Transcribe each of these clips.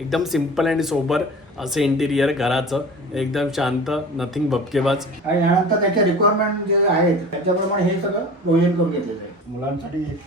एकदम सिंपल आणि सोबर असं इंटिरियर घराचं. एकदम शांत नथिंग भपकेबाज. आणि यानंतर त्याचे रिक्वायरमेंट जे आहेत त्याच्याप्रमाणे हे सगळं प्रोव्हिजन करून घेतलेलं आहे. मुलांसाठी एक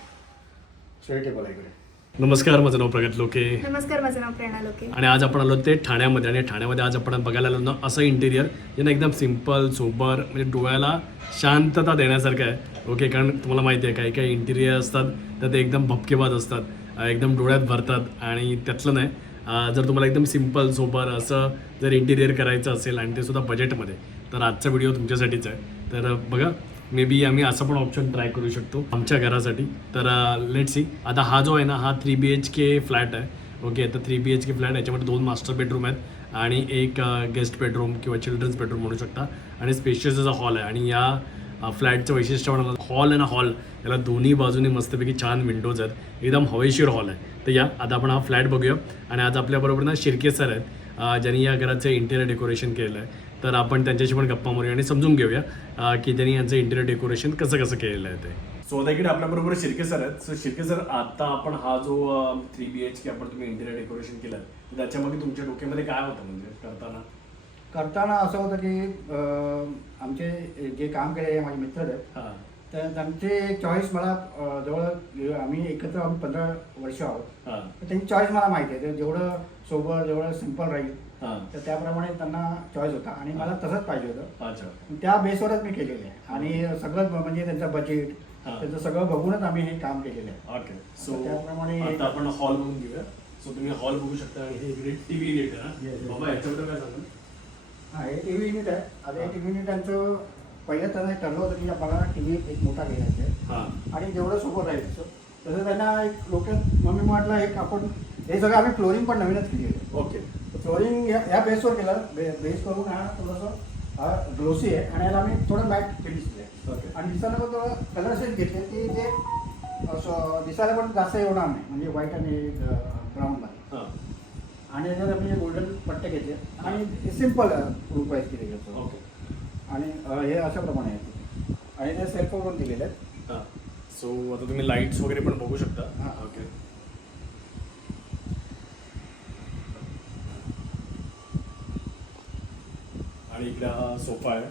स्टडी टेबल आहे इकडे. नमस्कार माझं नाव प्रगत लोके. नमस्कार माझं नाव प्रेरणा लोके. आणि आज आपण आलो ते ठाण्यामध्ये. आणि ठाण्यामध्ये आज आपण बघायला आलो ना असं इंटिरियर जे ना एकदम सिंपल सोबर म्हणजे डोळ्याला शांतता देण्यासारखं आहे. ओके कारण तुम्हाला माहिती आहे काही काही इंटिरियर असतात तर ते एकदम भपकेबाज असतात एकदम डोळ्यात भरतात आणि त्यातलं नाही. जर तुम्हाला एकदम सिंपल सोबर असं जर इंटिरियर करायचं असेल आणि ते सुद्धा बजेटमध्ये तर आजचा व्हिडिओ तुमच्यासाठीच आहे. तर बघा मे बी आम्ही असं पण ऑप्शन ट्राय करू शकतो आमच्या घरासाठी. तर लेट सी आता हा जो आहे ना हा three B H K flat आहे. ओके तर three B H K flat याच्यामध्ये दोन मास्टर बेडरूम आहेत आणि एक गेस्ट बेडरूम किंवा चिल्ड्रन्स बेडरूम म्हणू शकता. आणि स्पेशियस असा हॉल आहे. आणि या फ्लॅटचं वैशिष्ट्य म्हणाला हॉल आहे ना हॉल याला दोन्ही बाजूने मस्तपैकी छान विंडोज आहेत. एकदम हवेशीर हॉल आहे. तर या आता आपण हा फ्लॅट बघूया. आणि आज आपल्याबरोबर ना शिर्के सर आहेत ज्यांनी या घराचं इंटेरियर डेकोरेशन केलं आहे तर आपण त्यांच्याशी पण गप्पा मारूया आणि समजून घेऊया की त्यांनी यांचं इंटेरियर डेकोरेशन कसं कसं केलेलं आहे ते. सो आता इकडे आपल्याबरोबर शिर्के सर आहेत. सो शिर्के सर आता आपण हा जो थ्री बी एच के आपण तुम्ही इंटेरियर डेकोरेशन केलं तर त्याच्यामध्ये तुमच्या डोक्यामध्ये काय होतं म्हणजे करताना? करताना असं होतं की अं, आमचे जे काम केले माझे मित्र आहेत हां. तर त्यांचे एक चॉईस मला अं, जवळ आम्ही एकत्र आम्ही पंधरा वर्ष आहोत. हां. तर त्यांची चॉईस मला माहिती आहे. तर जेवढं सोबत जेवढं सिंपल राहील हां. तर त्याप्रमाणे त्यांना चॉईस होता. आणि मला तसंच पाहिजे होतं. अच्छा. त्या बेसवरच मी केलेलं आहे. आणि सगळं म्हणजे त्यांचं बजेट हा. त्यांचं सगळं बघूनच आम्ही हे काम केलेलं आहे. ओके सो त्याप्रमाणे- आता आपण हॉल बघून घेऊया. सो तुम्ही हॉल बघू शकता. आणि हे इकडे टीव्ही युनिट आहे Yes, yes. ना बाबा याच्याबद्दल काय सांगाल? हा हे युनिट आहे. आता हे टी व्ही युनिट त्यांचं पहिलं त्यांना ठरलं होतं की मला टी व्ही एक मोठा घ्यायचा आहे. हां. आणि जेवढं सोबत राहील तसं त्यांना एक लोक मम्मी म्हटलं एक आपण हे सगळं आम्ही फ्लोरिंग पण नवीनच केली आहे. ओके. फ्लोरिंग या या बेसवर केलं. बे बेस करून हा थोडंसं हा ग्लोसी आहे. आणि याला आम्ही थोडं मॅट फिनिश दिलं ओके. आणि दिसायला पण थोडं कलर सेट घेतले की ते असं दिसायला पण जास्त येणार नाही. म्हणजे व्हाईट आणि ब्राऊनमध्ये आणि याच्यात आम्ही गोल्डन पट्टे घेतले. आणि सिंपल रुपयाच केले घेतो ओके. आणि अ, हे अशा प्रमाणे आहे. आणि ते सेल्फ पण दिलेले आहेत. हां. सो आता तुम्ही लाईट्स वगैरे पण बघू शकता. हां. ओके आणि इकडे हा सोफा आहे.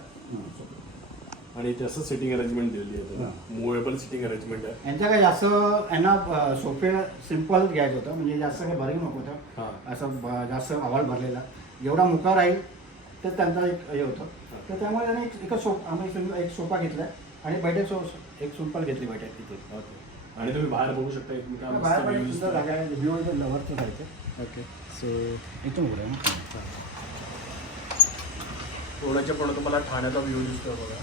आणि इथे असं सिटिंग अरेंजमेंट दिलेली आहे. हां. मुवेबल सिटिंग अरेंजमेंट आहे. यांच्या काय जास्त यांना अ, सोफे सिंपल घ्यायचं होतं. म्हणजे जास्त काही भरीव नको होतं. हां. असं ब- जास्त आवाज भरलेला. जेवढा मुका राहील तर त्यांचा एक हे होतं. तर त्यामुळे त्याने एक सोफ आम्ही एक सोफा घेतला आणि बैठक सो एक सिंपल घेतली बैठक तिथे. ओके. आणि तुम्ही बाहेर बघू शकता एकमेका बाहेर पण मस्त सुंदर जागा आहे व्ह्यू लवरचं जायचं ओके. सो इथून आहे ना? थोड्याच्या पुढे तुम्हाला ठाण्याचा व्ह्यू दिसतोय बघा.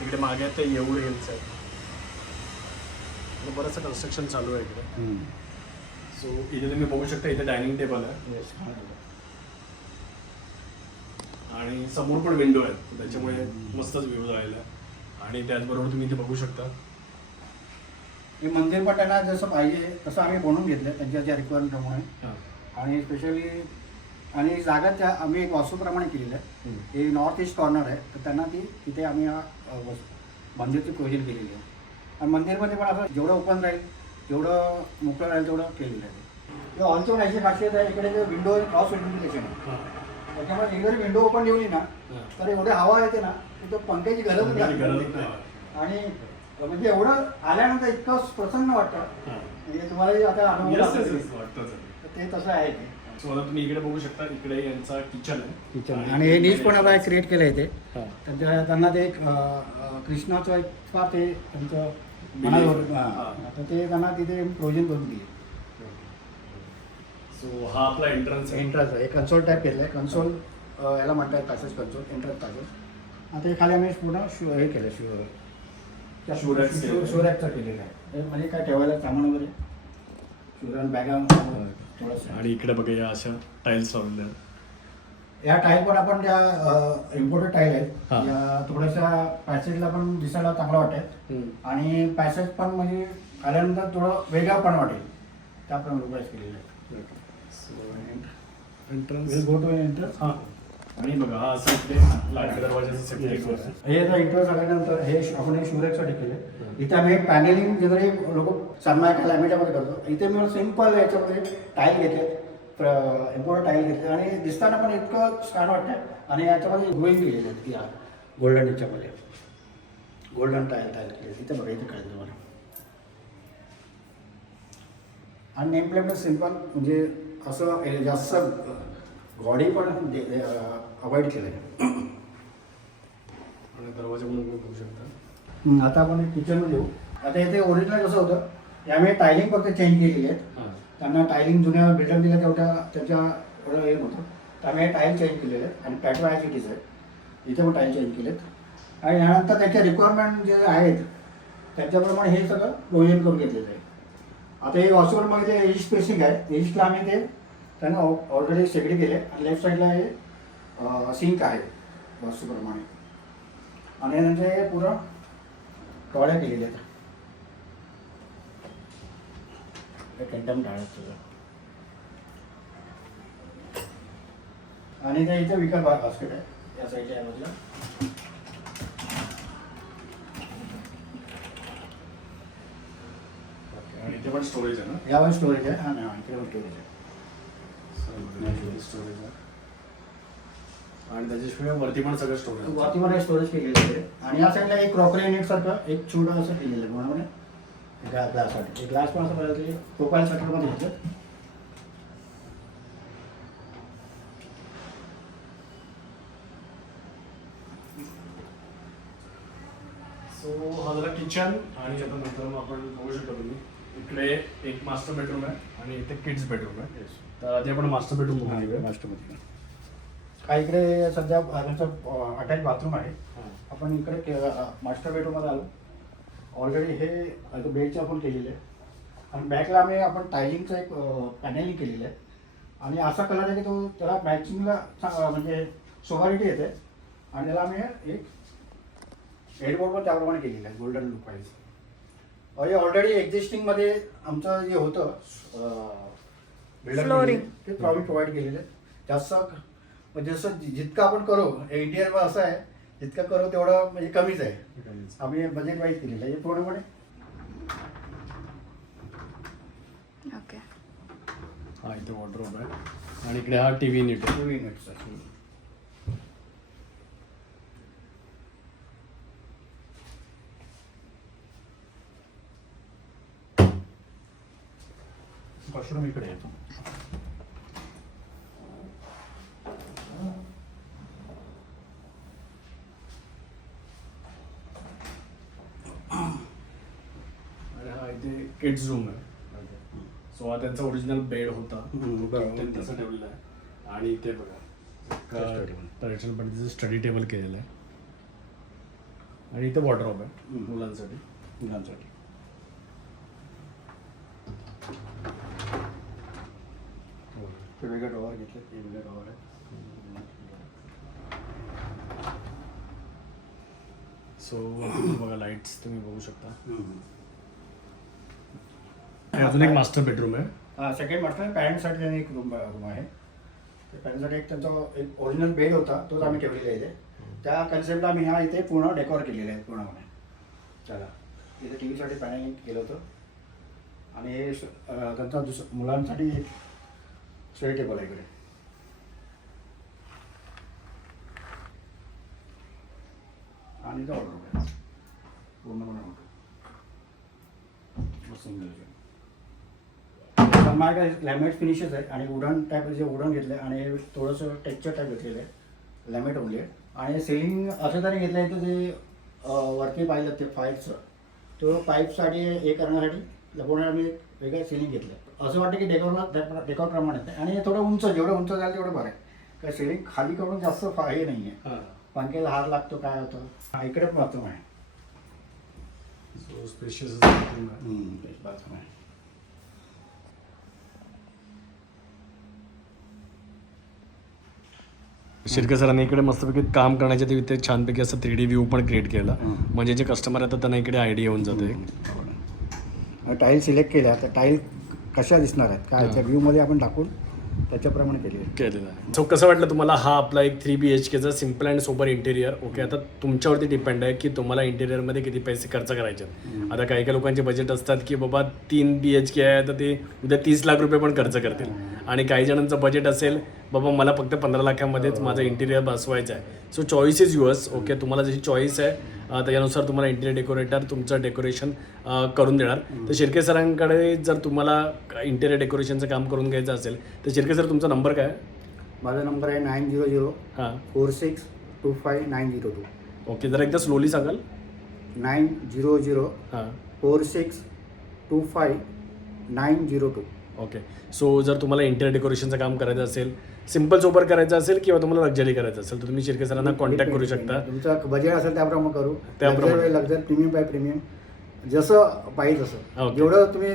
तिकडे मागे ते येऊर हिल्स आहे आणि बरंचसं कन्स्ट्रक्शन चालू आहे इकडे. सो इथे तुम्ही बघू शकता इथे डायनिंग टेबल आहे. आणि समोर पण विंडो आहेत. त्याच्यामुळे मस्तच व्ह्यू जायला आणि त्याचबरोबर तुम्ही इथे बघू शकता. हे मंदिर पण त्यांना जसं पाहिजे तसं आम्ही बनवून घेतलं त्यांच्या ज्या रिक्वायरमेंटप्रमाणे. आणि स्पेशली आणि जागा त्या आम्ही एक वास्तूप्रमाणे केलेली आहे. हे नॉर्थ ईस्ट कॉर्नर आहे. तर त्यांना ती तिथे आम्ही हा, वस- मंदिरची प्रोजेक्ट केलेली आहे. आणि मंदिरमध्ये पण असं जेवढं ओपन राहील जेवढं मोकळं राहील तेवढं केलेलं आहे. हॉलचं राहायची खासियत आहे इकडे जे विंडो क्रॉस व्हेंटिलेशन आहे. त्याच्यामुळे जरी विंडो ओपन ठेवली ना. तर एवढी हवा येते ना की तो पंख्याची गरज नाही. आणि म्हणजे एवढं आल्यानंतर इतकं प्रसन्न वाटतं. हां. म्हणजे तुम्हाला आता अनुभव ते तसं आहे ते. सो आता तुम्ही इकडे बघू शकता इकडे यांचा किचन आहे. किचन आणि हे नीच पण आता क्रिएट केलं आहे ते. त्यांच्या त्यांना ते एक कृष्णाचं एक फार ते त्यांचं ते त्यांना तिथे प्रोजन करून दिले. सो हा आपला एंट्रन्स आहे. एंट्रन्स आहे. कन्सोल टाईप केलं आहे कन्सोल याला म्हणतात पॅसेज कन्सोल एंट्रन्स पॅसेज आता हे खाली आम्ही पूर्ण शू हे केलं शू Shoe racks केलेलं आहे. केलेलं म्हणजे काय ठेवायला सामान वगैरे? शूर बॅगा थोडंसं. आणि इकडे बघा या अशा टाईल्स लावलेल्या आहेत. या टाईल पण आपण ज्या इम्पोर्टेड टाईल हा. आहेत या थोड्याशा पॅसेजला पण दिसायला चांगला वाटेल. आणि पॅसेज पण म्हणजे आल्यानंतर थोडं वेगळं पण वाटेल. त्याप्रमाणे रुपयाच केलेलं आहे. एंट्रन्स गो टू एंटर हां. आणि बघा हा असं इकडे लाकडी दरवाजाचं सेफ्टी डोअर आहे हे आता झाल्यानंतर हे श- आपण हे केले. इथे आम्ही पॅनेलिंग जनरली लोक लॅमिटामध्ये करतो. इथे मी सिंपल याच्यामध्ये टाईल घेतले इम्पॉर्टंट टाईल घेतले आणि दिसताना पण इतकं छान वाटतं आणि याच्यामध्ये ग्रोईंग केलेले आहेत की गोल्डन याच्यामध्ये. गोल्डन टाईल टाईल केले इथे बघा इथे कळेल तुम्हाला. आणि नेम प्लेट सिंपल म्हणजे असं जास्त गॉडी पण अवॉइड केलं आहे दरवाजा तुम्ही बघू शकता. आता आपण किचनमध्ये येऊ. आता इथे ओरिजिनल कसं होतं यामुळे टायलिंग फक्त चेंज केलेली आहेत. त्यांना टायलिंग जुन्या बिल्डर दिल्या तेवढ्या त्याच्या एवढं हे नव्हतं त्यामुळे टाईल चेंज केलेले आहेत आणि पॅटर्न ॲज इट इज आहे. इथे पण टाईल चेंज केलेत. आणि यानंतर त्याचे रिक्वायरमेंट जे आहेत त्याच्याप्रमाणे हे सगळं प्रोव्हिजन करून घेतलेलं आहे. आता हे वॉशरूममध्ये ते ईस्ट स्पेसिंग आहे ईस्टला आम्ही ते त्यांना ऑलरेडी शेगडी केले. आणि लेफ्ट साईडला हे सिंक आहे वास्तूप्रमाणे आणि नंतर हे पुरं टॉळ्या केलेल्या आहेत. हे टाळ्यात तुझं आणि ते इथे विकत बास्केट आहे या साईडच्या या बाजूला ओके आणि इथे पण स्टोरेज आहे ना यावर स्टोरेज आहे हा ना इथे पण स्टोरेज आहे स्टोरेज आहे आणि त्याच्याशिवाय वरती पण सगळं स्टोरेज वरतीमध्ये स्टोरेज केलेलं आहे. आणि या साईडला एक क्रॉकरी युनिट सारखं एक छोटं असं केलेलं आहे. बरोबर ग्ला ग्लाससाठी ग्लास पण असं पाहिजे ते प्रोफाईल शटरमध्ये घेतलं सो हा झाला किचन आणि आता नंतर मग आपण बघू शकतो तुम्ही. इकडे एक मास्टर बेडरूम आहे आणि इथे किड्स बेडरूम आहे. तर आधी आपण मास्टर बेडरूम बघून घेऊया. मास्टरमध्ये हा इकडे सध्या त्यांचं अटॅच बाथरूम आहे. आपण इकडे मास्टर बेडरूममध्ये आलो. ऑलरेडी हे बेडचं आपण केलेलं आहे. आणि बॅकला आम्ही आपण टायलिंगचं एक पॅनेलिंग केलेलं आहे. आणि असा कलर आहे की तो त्याला मॅचिंगला म्हणजे सोमारिटी येते. आणि त्याला आम्ही एक हेडबोर्ड पण त्याप्रमाणे केलेलं आहे गोल्डन लुक पाहिजे हे ऑलरेडी एक्झिस्टिंगमध्ये आमचं जे होतं Flooring. ते आम्ही प्रोव्हाइड केलेलं आहे जास्त म्हणजे जसं जि- जितकं आपण करू इंडियन असं आहे जितकं करू तेवढं म्हणजे कमीच आहे. आम्ही बजेट वाईज केलेलं आहे. हे पूर्णपणे? ओके हा इथे वॉर्डरोब आहे. आणि इकडे हा टी व्ही आहे. Two units आहे. वॉशरूम इकडे येतो हा किड्स रूम आहे. सो हा त्यांचा ओरिजिनल बेड होता. त्यांनी तसं ठेवलेलं आहे. आणि इथे बघा. ट्रेडिशनल पद्धतीचं स्टडी टेबल केलेलं आहे. आणि इथे वॉर्डरोब आहे. मुलांसाठी. मुलांसाठी. ते वेगळे ड्रॉवर घेतले ते वेगळे ड्रॉवर आहे सो बघा लाईट्स तुम्ही बघू शकता. हे अजून एक मास्टर बेडरूम आहे. हा सेकंड मास्टर पॅरेंटसाठी त्यांनी एक रूम रूम आहे. पॅरेंटसाठी एक त्यांचा एक ओरिजिनल बेड होता तोच आम्ही ठेवलेला आहे इथे. त्या कन्सेप्टला आम्ही ह्या इथे पूर्ण डेकोर केलेलं आहे पूर्णपणे. त्याला इथे टी व्हीसाठी पॅनलिंग केलं होतं. आणि हे त्यांचा दुसरं मुलांसाठी स्टडी टेबल आहे इकडे. आणि जा ऑर्डर आहे पूर्णपणे ऑर्डर सिंगल माझ्या फिनिशेस आहे आणि वुडन टाईप जे वुडन घेतलं आहे आणि थोडंसं टेक्चर टाईप घेतलेलं आहे लॅमेट ओनली आहे. आणि सेलिंग असं तरी घेतलं आहे की जे वरती पाहिलं ते पाईपचं तो पाईपसाठी हे करण्यासाठी लपवण्यासाठी वेगळं सेलिंग घेतलं असं वाटतं की डेकोरला डेकोर प्रमाणे आणि हे थोडं उंच जेवढं उंच जाईल तेवढं बरं आहे. कारण सेलिंग खाली करून जास्त फा हे नाही आहे हां. पंख्याला हात लागतो काय होतं? हा इकडे पण बाथरूम आहे. सो स्पेशियस बाथरूम आहे. शिरके सरांनी इकडे मस्तपैकी काम करण्याच्या ते छानपैकी असं थ्री डी व्ह्यू पण क्रिएट केला. म्हणजे जे कस्टमर येतात त्यांना इकडे आयडिया येऊन जाते. टाईल सिलेक्ट केल्या तर टाईल कशा दिसणार आहेत? काय त्या व्ह्यूमध्ये आपण टाकून त्याच्याप्रमाणे केली केलेलं आहे. सो कसं वाटलं तुम्हाला हा आपला एक three B H केचा simple and sober interior okay आता तुमच्यावरती डिपेंड आहे की तुम्हाला इंटेरियरमध्ये किती पैसे खर्च करायचे आहेत. आता काही काही लोकांचे बजेट असतात की बाबा तीन बी एच के आहे तर ते उद्या तीस लाख रुपये पण खर्च करतील. आणि काही जणांचं बजेट असेल बाबा मला फक्त पंधरा लाखामध्येच माझं इंटेरियर बसवायचं आहे. So choice is yours okay तुम्हाला जशी चॉईस आहे त्याच्यानुसार तुम्हाला इंटेरियर डेकोरेटर तुमचं डेकोरेशन करून देणार. तर शिर्के सरांकडे जर तुम्हाला इंटेरियर डेकोरेशनचं काम करून घ्यायचं असेल तर शिर्के सर तुमचा नंबर काय? माझा नंबर आहे नाईन झिरो झिरो हां. Four six two five nine zero two. Okay जरा एकदा स्लोली सांगाल. नाईन झिरो झिरो हां. Four six two five nine zero two. Okay so जर तुम्हाला इंटेरियर डेकोरेशनचं काम करायचं असेल सिंपल सोबर करायचं असेल किंवा तुम्हाला लक्झरी करायचं असेल तर तुम्ही शिर्के सरांना कॉन्टॅक्ट करू शकता. तुमचं बजेट असेल त्याप्रमाणे करू. त्याप्रमाणे. लक्झर प्रीमियम बाय प्रीमियम जसं पाहिजे तसं. जेवढं तुम्ही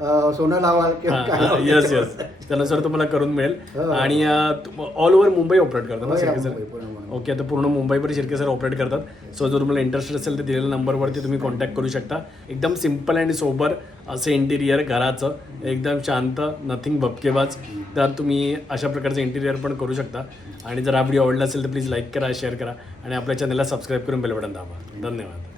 सोनं लावाल किंवा काय लावाल. येस येस त्यानुसार तुम्हाला करून मिळेल. हो. आणि ऑल ओव्हर मुंबई ऑपरेट करतात ना हो, शिर्के पूर्ण सर. ओके आता पूर्ण मुंबईवर शिर्के सर ऑपरेट करतात. सो जर तुम्हाला इंटरेस्टेड असेल तर दिलेल्या नंबरवरती तुम्ही कॉन्टॅक्ट करू शकता. एकदम सिंपल अँड सोबर असं इंटिरियर घराचं. एकदम शांत नथिंग भपकेबाज. तर तुम्ही अशा प्रकारचं इंटिरियर पण करू शकता. आणि जर हा व्हिडिओ आवडला असेल तर प्लीज लाईक करा शेअर करा. आणि आपल्या चॅनलला सबस्क्राईब करून बेल बटन दाबा. धन्यवाद.